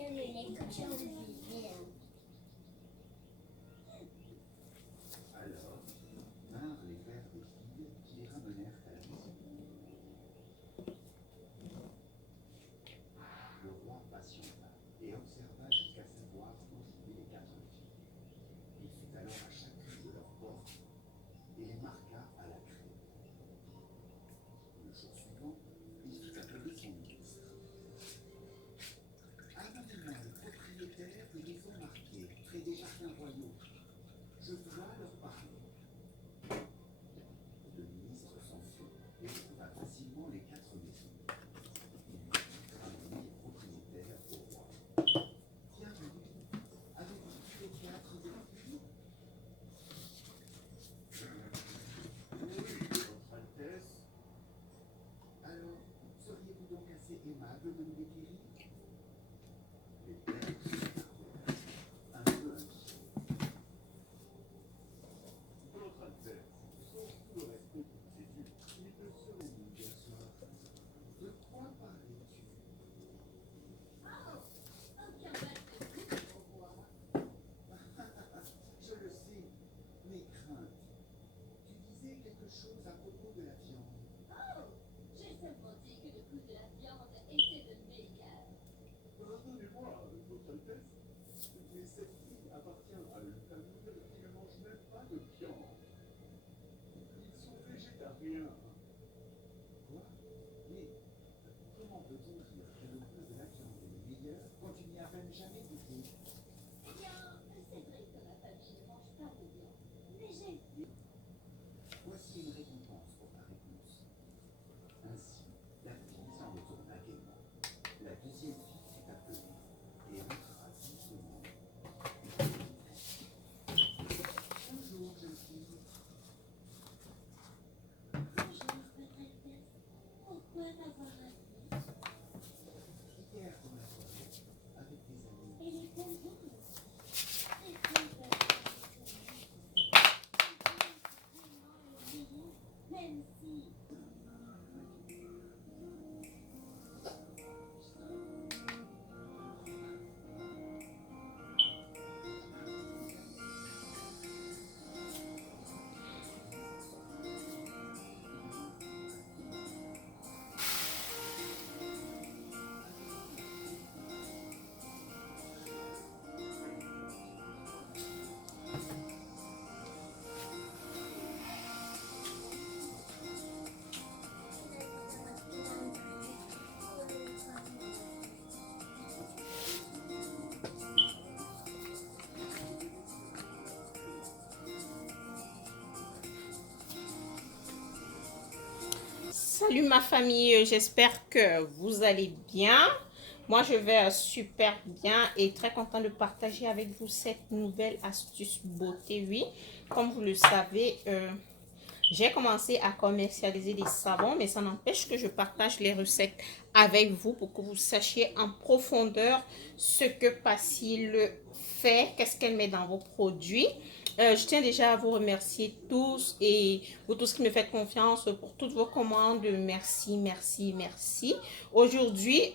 Alors, vinrent les pères des filles qui les ramenèrent à la maison. Le roi patienta et observa jusqu'à savoir où vivaient les 4 filles. Il fit alors à chacune de leurs portes et les marqua à la craie. Le jour suivant, il fit appeler son ministre. Amenez-moi les propriétaires des maisons marquées près des jardins royaux. Je dois leur parler. Le ministre s'en fut et trouva facilement les 4 maisons. Il lui fit ramener les propriétaires au roi. Bienvenue. Avez-vous vu les 4 filles? Oui, Votre Altesse. Alors, seriez-vous donc assez aimable de nous les guérir? Les pères se regardèrent, un peu inquiets. Votre Altesse, sauf tout le respect qui vous est dû, il ne serait ni hier soir. De quoi parlais-tu? Je le sais, mes craintes. Tu disais quelque chose à propos de la viande. Pardonnez-moi, Votre Altesse, mais cette fille appartient à une famille qui ne mange même pas de viande. Ils sont végétariens. Quoi? Mais comment peut-on dire que le goût de la viande est le meilleur quand il n'y a même jamais goûté? Voici une récompense pour ta réponse. Ainsi, la fille s'en retourna gaiement. La deuxième fille fut appelée et entra doucement. Bonjour, jeune fille. Hier dans la forêt, avec des amis. Salut ma famille, j'espère que vous allez bien. Moi je vais super bien et très content de partager avec vous cette nouvelle astuce beauté. Oui, comme vous le savez, j'ai commencé à commercialiser des savons, mais ça n'empêche que je partage les recettes avec vous pour que vous sachiez en profondeur ce que Passil fait, qu'est-ce qu'elle met dans vos produits. Je tiens déjà à vous remercier tous et vous tous qui me faites confiance pour toutes vos commandes. Merci, merci, merci. Aujourd'hui,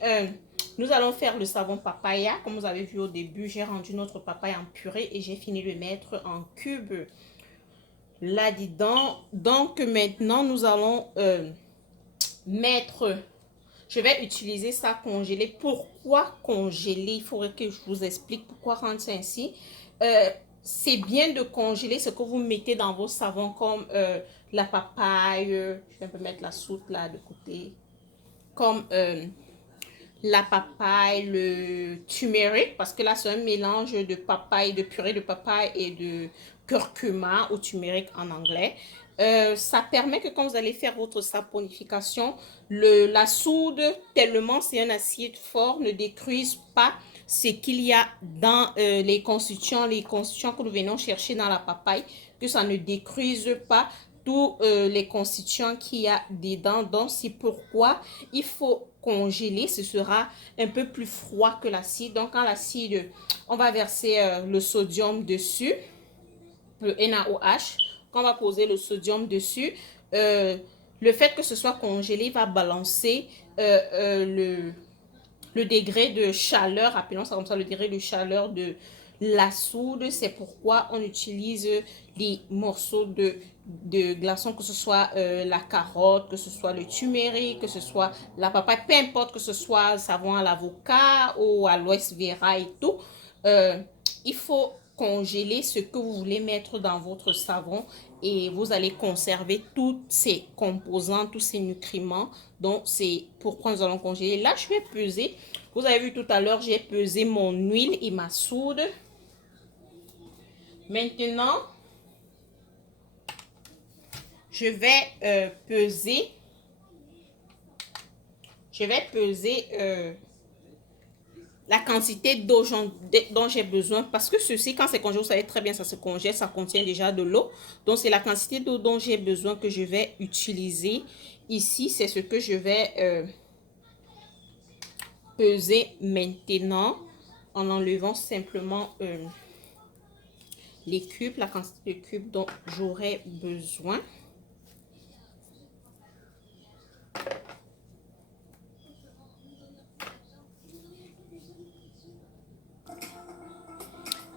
nous allons faire le savon papaya. Comme vous avez vu au début, j'ai rendu notre papaya en purée et j'ai fini de le mettre en cube là-dedans. Donc maintenant, nous allons mettre... Je vais utiliser ça congelé. Pourquoi congeler? Il faudrait que je vous explique pourquoi rendre ça ainsi. C'est bien de congeler ce que vous mettez dans vos savons comme la papaye. Je vais un peu mettre la soude là de côté. Comme la papaye, le turmeric. Parce que là, c'est un mélange de papaye, de purée de papaye et de curcuma ou turmeric en anglais. Ça permet que quand vous allez faire votre saponification, la soude, tellement c'est un acide fort, ne détruise pas ce qu'il y a dans les constituants que nous venons chercher dans la papaye, que ça ne détruise pas tous les constituants qu'il y a dedans. Donc c'est pourquoi il faut congeler. Ce sera un peu plus froid que l'acide. Donc quand l'acide, on va verser le sodium dessus, le NaOH. Quand on va poser le sodium dessus, le fait que ce soit congelé va balancer le degré de chaleur, appelons ça comme ça, le degré de chaleur de la soude. C'est pourquoi on utilise les morceaux de glaçons, que ce soit la carotte, que ce soit le turmeric, que ce soit la papaye, peu importe, que ce soit savon à l'avocat ou à l'Aloe vera et tout. Il faut congeler ce que vous voulez mettre dans votre savon et vous allez conserver tous ces composants, tous ces nutriments. Donc, c'est pourquoi nous allons congeler. Là, je vais peser. Vous avez vu tout à l'heure, j'ai pesé mon huile et ma soude. Maintenant, je vais peser. La quantité d'eau dont j'ai besoin, parce que ceci, quand c'est congelé, vous savez très bien, ça se congèle, ça contient déjà de l'eau. Donc, c'est la quantité d'eau dont j'ai besoin que je vais utiliser. Ici, c'est ce que je vais peser maintenant en enlevant simplement les cubes, la quantité de cubes dont j'aurai besoin.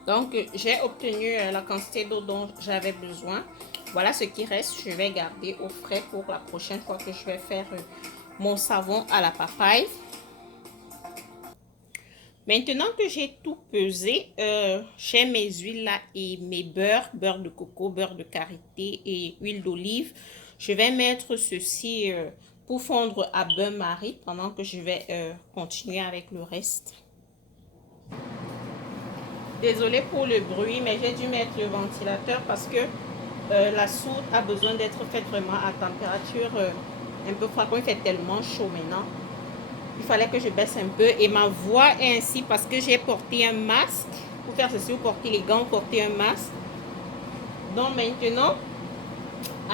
Donc, j'ai obtenu la quantité d'eau dont j'avais besoin. Voilà ce qui reste. Je vais garder au frais pour la prochaine fois que je vais faire mon savon à la papaye. Maintenant que j'ai tout pesé, j'ai mes huiles là et mes beurres, beurre de coco, beurre de karité et huile d'olive. Je vais mettre ceci pour fondre à bain-marie pendant que je vais continuer avec le reste. Désolée pour le bruit, mais j'ai dû mettre le ventilateur parce que la soude a besoin d'être faite vraiment à température un peu froide. Il fait tellement chaud maintenant. Il fallait que je baisse un peu et ma voix est ainsi parce que j'ai porté un masque. Pour faire ceci, vous portez les gants, vous portez un masque. Donc maintenant,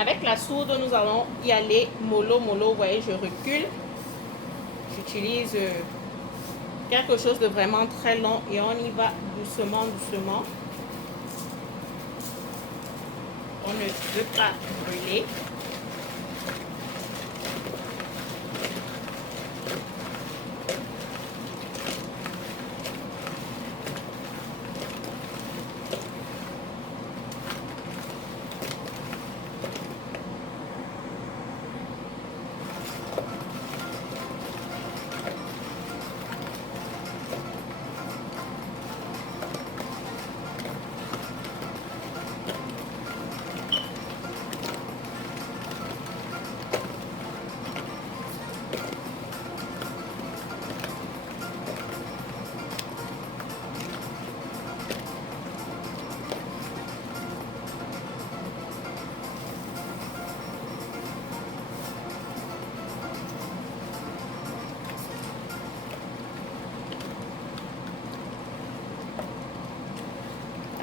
avec la soude, nous allons y aller mollo, mollo. Vous voyez, je recule. J'utilise quelque chose de vraiment très long et on y va doucement, doucement. On ne veut pas brûler.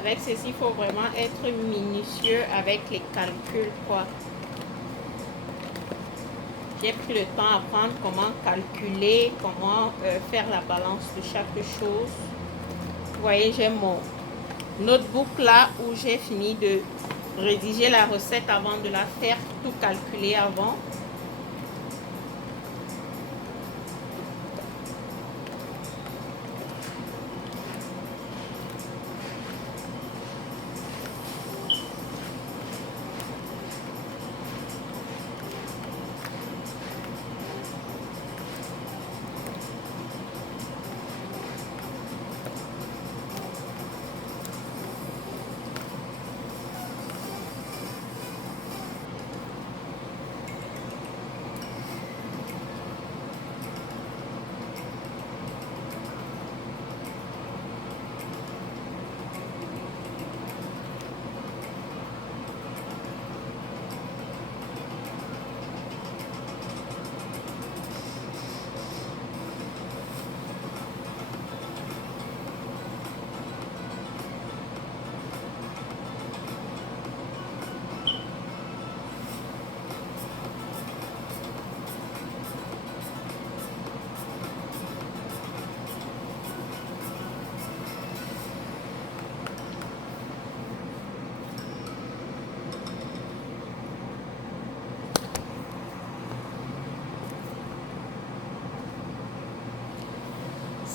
Avec ceci, il faut vraiment être minutieux avec les calculs, quoi. J'ai pris le temps à apprendre comment calculer, comment faire la balance de chaque chose. Vous voyez, j'ai mon notebook là où j'ai fini de rédiger la recette avant de la faire, tout calculer avant.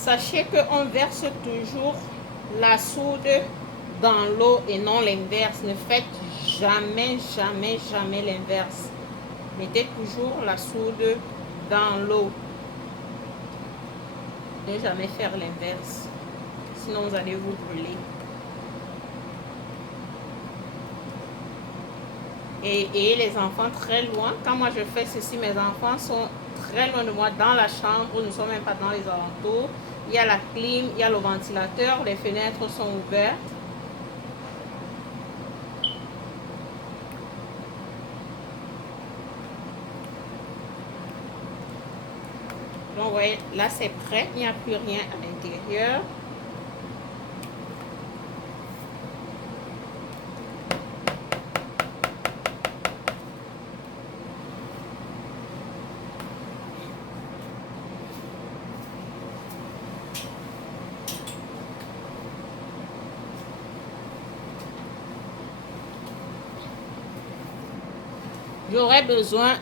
Sachez qu'on verse toujours la soude dans l'eau et non l'inverse. Ne faites jamais, jamais, jamais l'inverse. Mettez toujours la soude dans l'eau. Ne jamais faire l'inverse. Sinon, vous allez vous brûler. Et les enfants très loin. Quand moi je fais ceci, mes enfants sont très loin de moi dans la chambre. Nous ne sommes même pas dans les alentours. Il y a la clim, il y a le ventilateur. Les fenêtres sont ouvertes. Donc, vous voyez, là c'est prêt. Il n'y a plus rien à l'intérieur. J'aurais besoin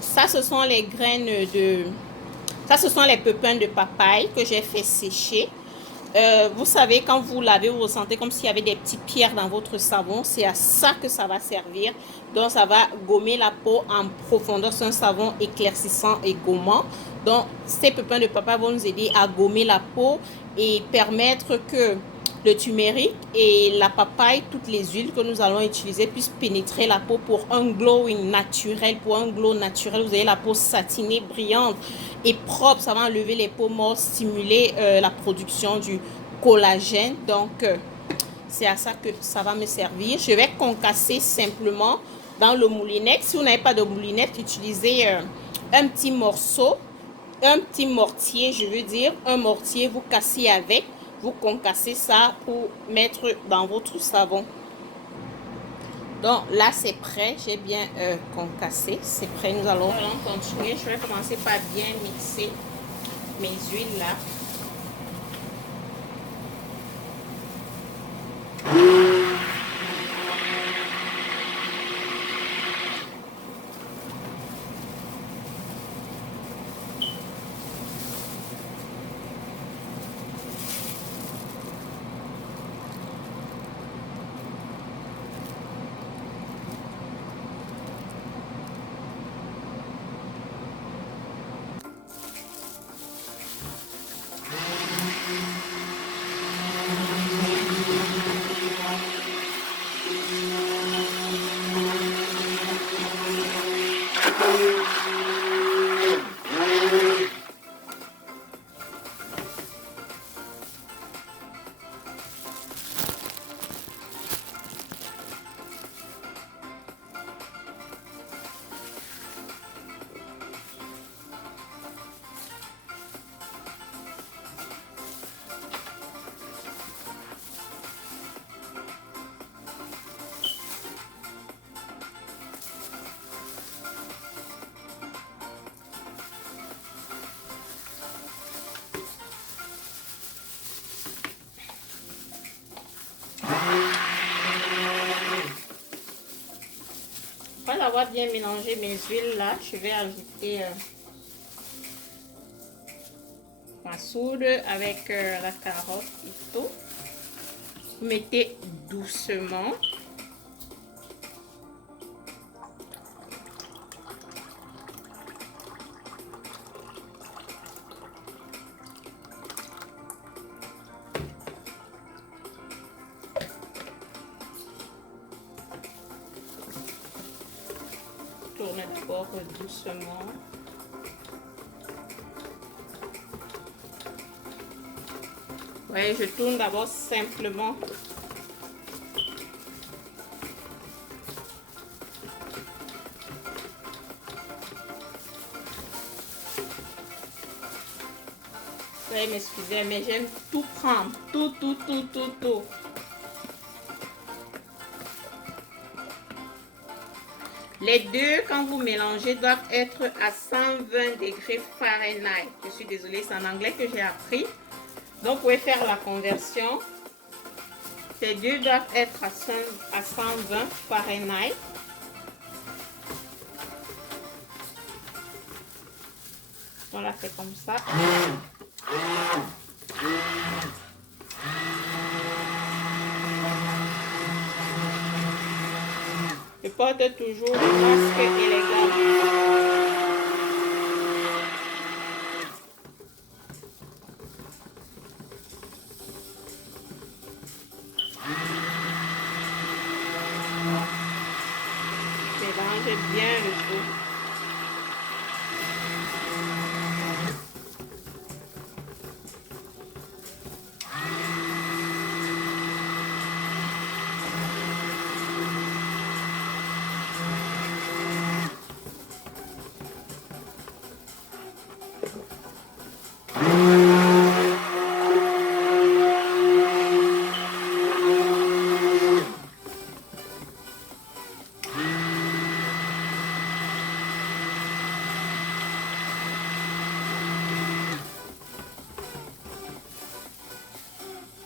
ça, ce sont les graines de... Ça, ce sont les pépins de papaye que j'ai fait sécher. Vous savez, quand vous lavez, vous ressentez comme s'il y avait des petites pierres dans votre savon. C'est à ça que ça va servir. Donc, ça va gommer la peau en profondeur. C'est un savon éclaircissant et gommant. Donc, ces pépins de papaye vont nous aider à gommer la peau et permettre que le turmeric et la papaye, toutes les huiles que nous allons utiliser, puissent pénétrer la peau pour un glowing naturel. Pour un glow naturel, vous avez la peau satinée, brillante et propre. Ça va enlever les peaux mortes, stimuler la production du collagène. Donc, c'est à ça que ça va me servir. Je vais concasser simplement dans le moulinette. Si vous n'avez pas de moulinette, utilisez un petit morceau, un petit mortier, je veux dire, un mortier, vous cassez avec. Vous concassez ça pour mettre dans votre savon. Donc là, c'est prêt. J'ai bien concassé. C'est prêt. Nous allons continuer. Je vais commencer par bien mixer mes huiles là. Après avoir bien mélangé mes huiles là, je vais ajouter ma soude avec la carotte et tout. Vous mettez doucement. Tournez d'abord doucement. Ouais, je tourne d'abord simplement. Ouais, m'excusez, mais j'aime tout prendre. Tout. Les deux, quand vous mélangez, doivent être à 120 degrés Fahrenheit. Je suis désolée, c'est en anglais que j'ai appris. Donc, vous pouvez faire la conversion. Ces deux doivent être à 120 Fahrenheit. Voilà, c'est comme ça. Je porte toujours le masque et les gants. Mélange bien le tout.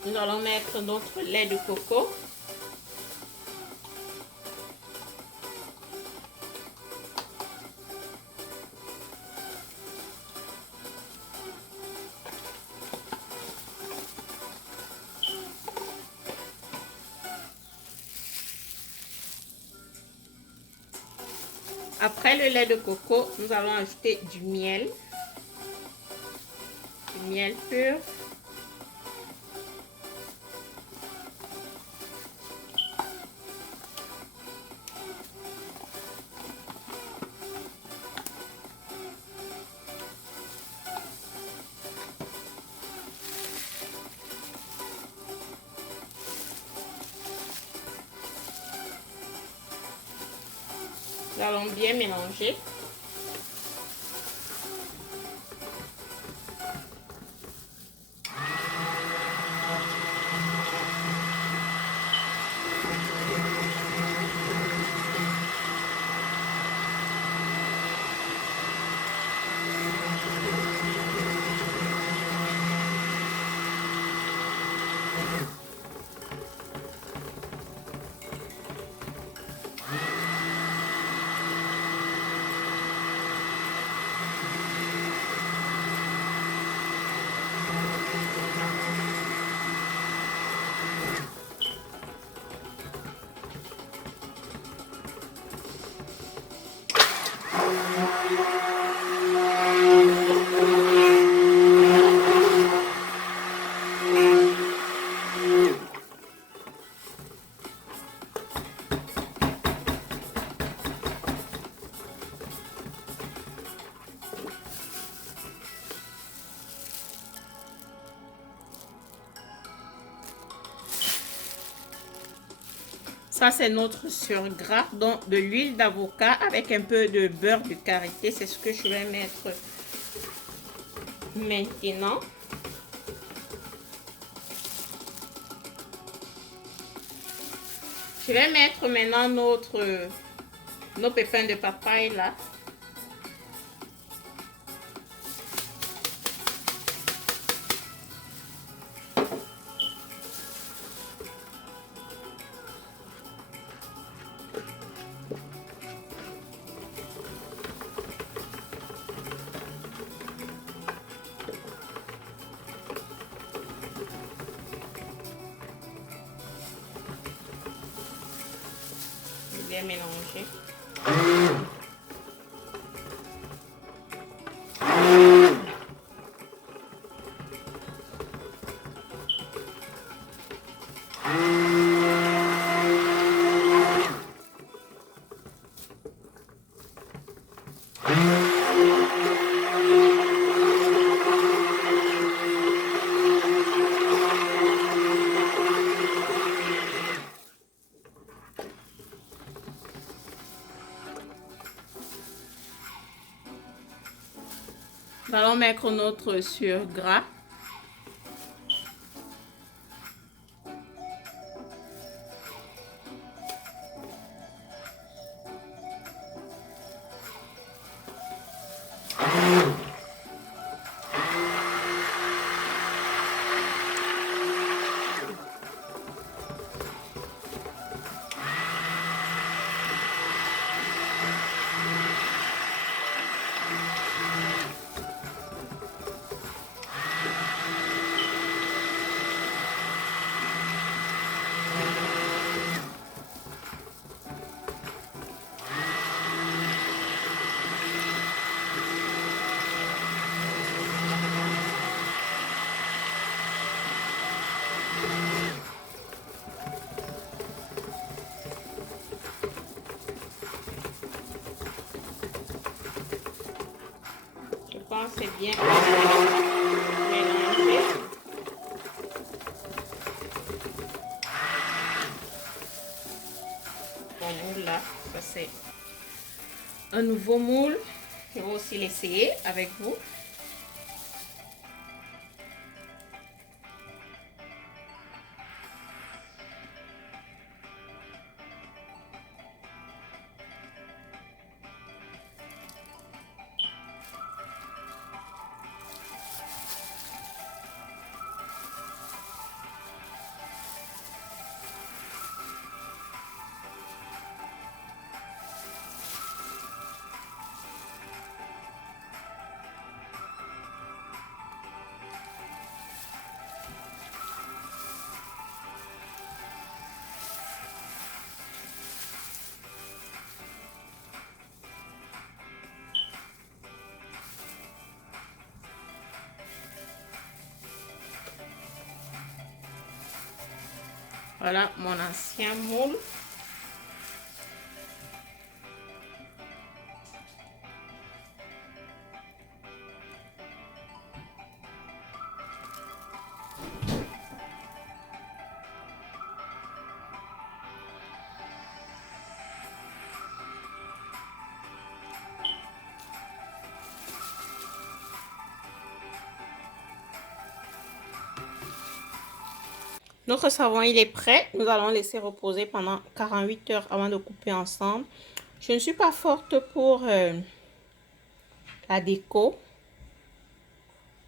Nous allons mettre notre lait de coco. Après le lait de coco, nous allons ajouter du miel pur. Nous allons bien mélanger. Ça, c'est notre surgras, donc de l'huile d'avocat avec un peu de beurre de karité. C'est ce que je vais mettre maintenant. Je vais mettre maintenant nos pépins de papaye là. Bien mélanger. Nous allons mettre notre surgras. quand c'est bien mélangé. Mon moule là, ça c'est un nouveau moule. Je vais aussi l'essayer avec vous. Voilà mon ancien moule. Notre savon, il est prêt. Nous allons laisser reposer pendant 48 heures avant de couper ensemble. Je ne suis pas forte pour la déco.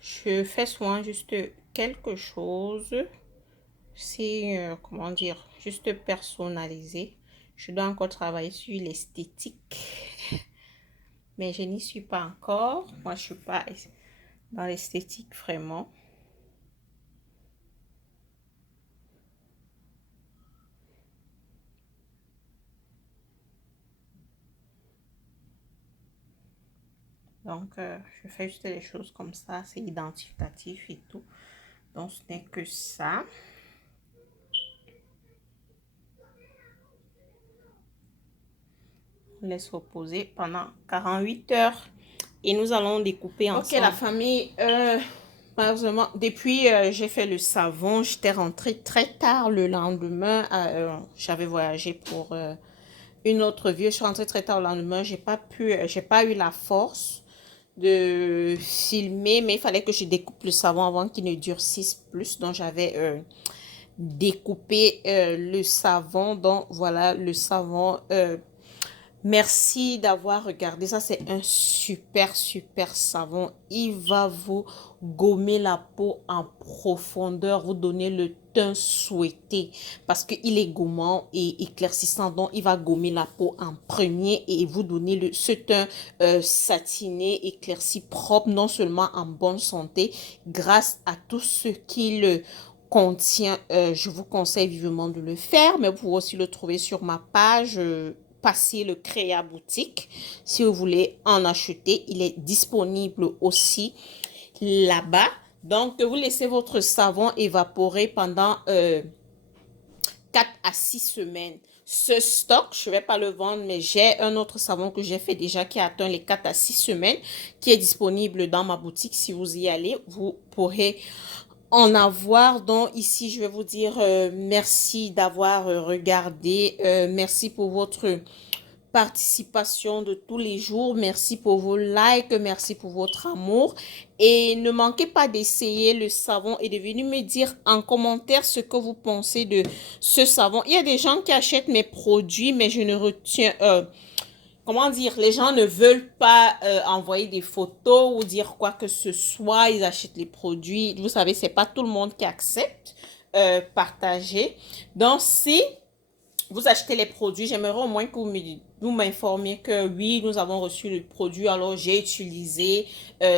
Je fais souvent juste quelque chose. C'est, comment dire, juste personnalisé. Je dois encore travailler sur l'esthétique. Mais je n'y suis pas encore. Moi, je ne suis pas dans l'esthétique vraiment. Donc, je fais juste les choses comme ça. C'est identificatif et tout. Donc, ce n'est que ça. On laisse reposer pendant 48 heures. Et nous allons découper ensemble. Ok, la famille. Malheureusement, depuis j'ai fait le savon, j'étais rentrée très tard le lendemain. J'avais voyagé pour une autre vie. Je suis rentrée très tard le lendemain. J'ai pas eu la force de filmer, mais il fallait que je découpe le savon avant qu'il ne durcisse plus. Donc j'avais découpé le savon. Donc voilà le savon. Merci d'avoir regardé. Ça, c'est un super savon. Il va vous gommer la peau en profondeur, vous donner le teint souhaité parce qu'il est gommant et éclaircissant. Donc, il va gommer la peau en premier et vous donner ce teint satiné, éclairci, propre, non seulement en bonne santé, grâce à tout ce qu'il contient. Je vous conseille vivement de le faire, mais vous pouvez aussi le trouver sur ma page. Passer le Créa Boutique si vous voulez en acheter. Il est disponible aussi là-bas. Donc, vous laissez votre savon évaporer pendant 4 à 6 semaines. Ce stock, je ne vais pas le vendre, mais j'ai un autre savon que j'ai fait déjà qui a atteint les 4 à 6 semaines, qui est disponible dans ma boutique. Si vous y allez, vous pourrez en avoir. Donc ici je vais vous dire merci d'avoir regardé, merci pour votre participation de tous les jours, merci pour vos likes, merci pour votre amour et ne manquez pas d'essayer le savon et de venir me dire en commentaire ce que vous pensez de ce savon. Il y a des gens qui achètent mes produits mais je ne retiens comment dire, les gens ne veulent pas envoyer des photos ou dire quoi que ce soit. Ils achètent les produits. Vous savez, c'est pas tout le monde qui accepte partager. Donc, si vous achetez les produits, j'aimerais au moins que vous m'informiez que oui, nous avons reçu le produit, alors j'ai utilisé,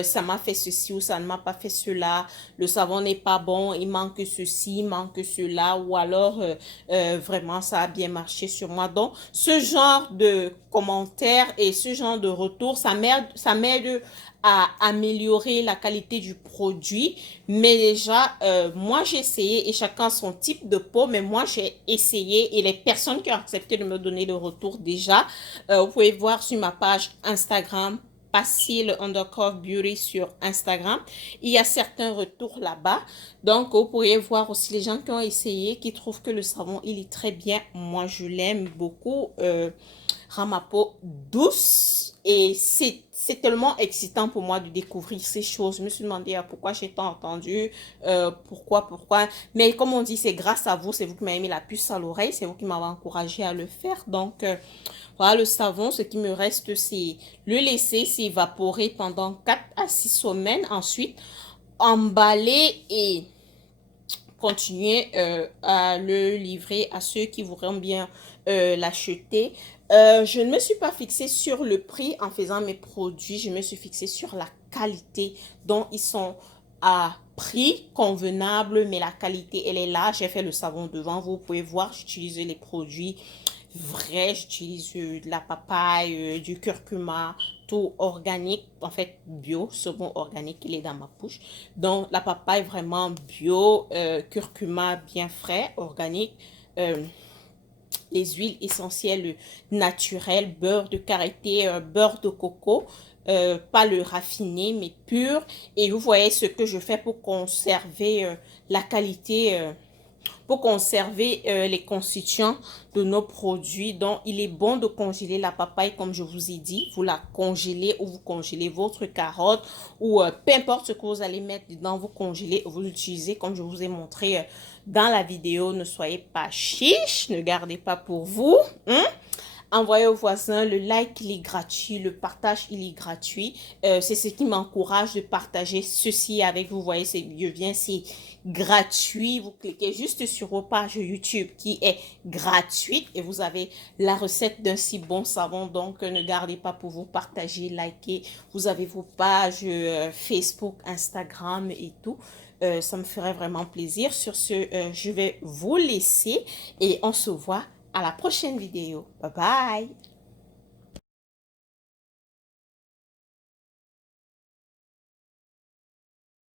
ça m'a fait ceci ou ça ne m'a pas fait cela, le savon n'est pas bon, il manque ceci, il manque cela, ou alors vraiment ça a bien marché sur moi. Donc, ce genre de commentaires et ce genre de retour, ça m'aide à améliorer la qualité du produit. Mais déjà, moi j'ai essayé et chacun son type de peau, mais moi j'ai essayé et les personnes qui ont accepté de me donner le retour déjà, vous pouvez voir sur ma page Instagram Pacile_beauty sur Instagram. Il y a certains retours là-bas. Donc, vous pourriez voir aussi les gens qui ont essayé, qui trouvent que le savon, il est très bien. Moi, je l'aime beaucoup. Rend ma peau douce et c'est tellement excitant pour moi de découvrir ces choses. Je me suis demandé pourquoi j'ai tant entendu, pourquoi. Mais comme on dit, c'est grâce à vous, c'est vous qui m'avez mis la puce à l'oreille, c'est vous qui m'avez encouragé à le faire. Donc, voilà le savon. Ce qui me reste, c'est le laisser s'évaporer pendant 4 à 6 semaines. Ensuite, emballer et continuer à le livrer à ceux qui voudront bien l'acheter. Je ne me suis pas fixée sur le prix en faisant mes produits. Je me suis fixée sur la qualité dont ils sont à prix convenable, mais la qualité, elle est là. J'ai fait le savon devant vous. Vous pouvez voir, j'utilise les produits vrais. J'utilise de la papaye, du curcuma, tout organique, en fait bio, savon organique, il est dans ma bouche. Donc la papaye vraiment bio, curcuma bien frais, organique, les huiles essentielles naturelles, beurre de karité, beurre de coco, pas le raffiné mais pur. Et vous voyez ce que je fais pour conserver la qualité, pour conserver les constituants de nos produits. Donc, il est bon de congeler la papaye, comme je vous ai dit. Vous la congelez ou vous congelez votre carotte ou peu importe ce que vous allez mettre dedans, vous congelez ou vous l'utilisez comme je vous ai montré dans la vidéo. Ne soyez pas chiche, ne gardez pas pour vous. Envoyez aux voisins, le like il est gratuit, le partage il est gratuit. C'est ce qui m'encourage de partager ceci avec vous. Vous voyez, c'est gratuit. Vous cliquez juste sur vos pages YouTube qui est gratuite et vous avez la recette d'un si bon savon. Donc, ne gardez pas pour vous, partagez, likez. Vous avez vos pages Facebook, Instagram et tout. Ça me ferait vraiment plaisir. Sur ce, je vais vous laisser et on se voit à la prochaine vidéo. Bye bye.